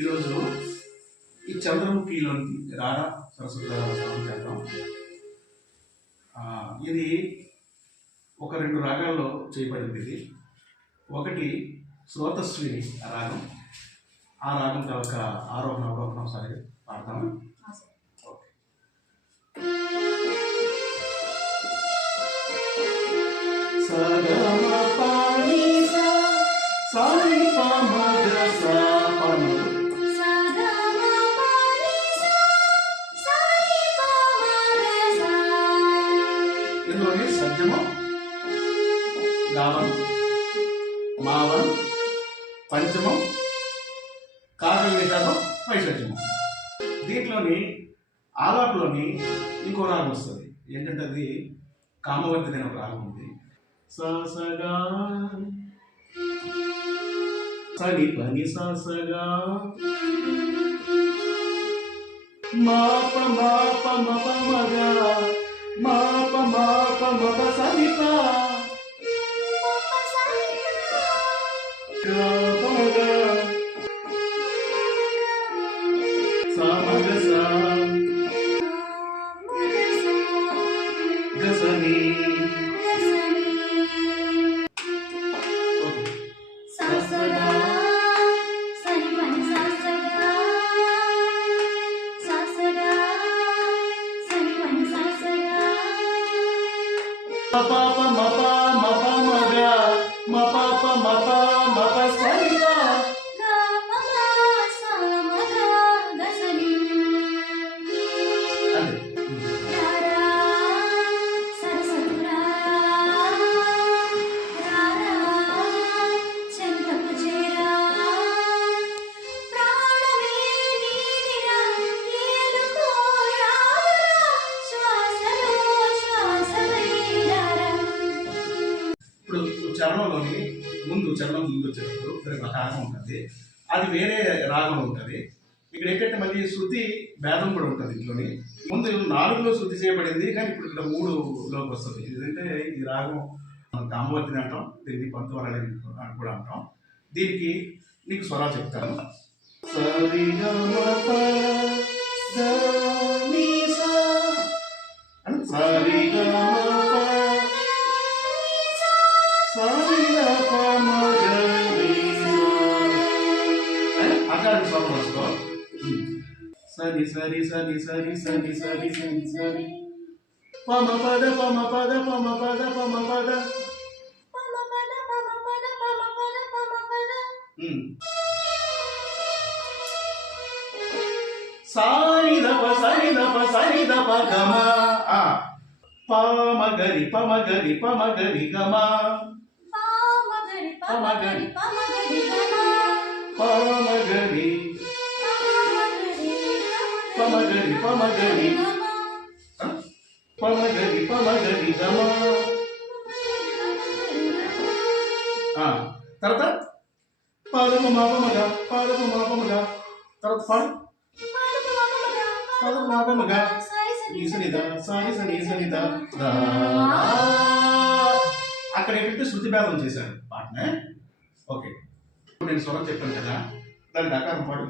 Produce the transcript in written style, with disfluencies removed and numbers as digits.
ఈరోజు ఈ చంద్రముఖిలోని రారా సరస్వతి శ్రవణం చేద్దాం. ఇది ఒక రెండు రాగాల్లో చేయబడింది. ఇది ఒకటి శ్రోతశ్రీని రాగం. ఆ రాగం ఒక ఆరోహణ అవరోహణ ఒకసారి పాడతాము. ఇందులోని సజ్జము, గావం, మావం, పంచమం, కావ్య నిషాదం, వైసజ్జమం. దీంట్లోని ఆలాపులోని ఇంకో రాగం వస్తుంది. ఏంటంటే అది కామవర్తి అనే ఒక రాగం ఉంది. సగా సని పని సగా మాప మాప మప మగా మాప మాప మప సనిప మగా సమగ సా గసని మప మప మప మగ మప మప మప సరిగ చరణంలోని చరణం ముందు వచ్చేటప్పుడు ఒక రాగం ఉంటుంది. అది వేరే రాగం ఉంటుంది. ఇక్కడ ఏంటంటే మళ్ళీ శృతి భేదం కూడా ఉంటుంది. ఇంట్లోని ముందు 4లో శృతి చేయబడింది, కానీ ఇప్పుడు ఇక్కడ 3లోకి వస్తుంది. ఎందుకంటే ఈ రాగం కామవర్తిని అంటాం, దీన్ని పంతువరాలు అని కూడా అంటాం. దీనికి నీకు స్వరాలు చెప్తాను. సరి సరి సరి సరి సరి సరి సరి సరి పమ పద పమ పద పమ పద పమ పద సారి దప సరి దప సరి దప గమ పమగరి పమగరి పమగరి గమ పమగరి పమగరి పమగరి పమగరి పమగరి పమగరి గమ. తర్వాత పాదము మాపమగ పాదము మాపమగ. తర్వాత పాడు పాదము మాపమగ ఈసనిద సాని సని సనిద. అక్కడ ఏంటంటే శృతి భేదం చేశాను పాటనే. ఓకే, ఇప్పుడు నేను స్వరం చెప్పాను కదా, దానికి ఆకారం పాడు.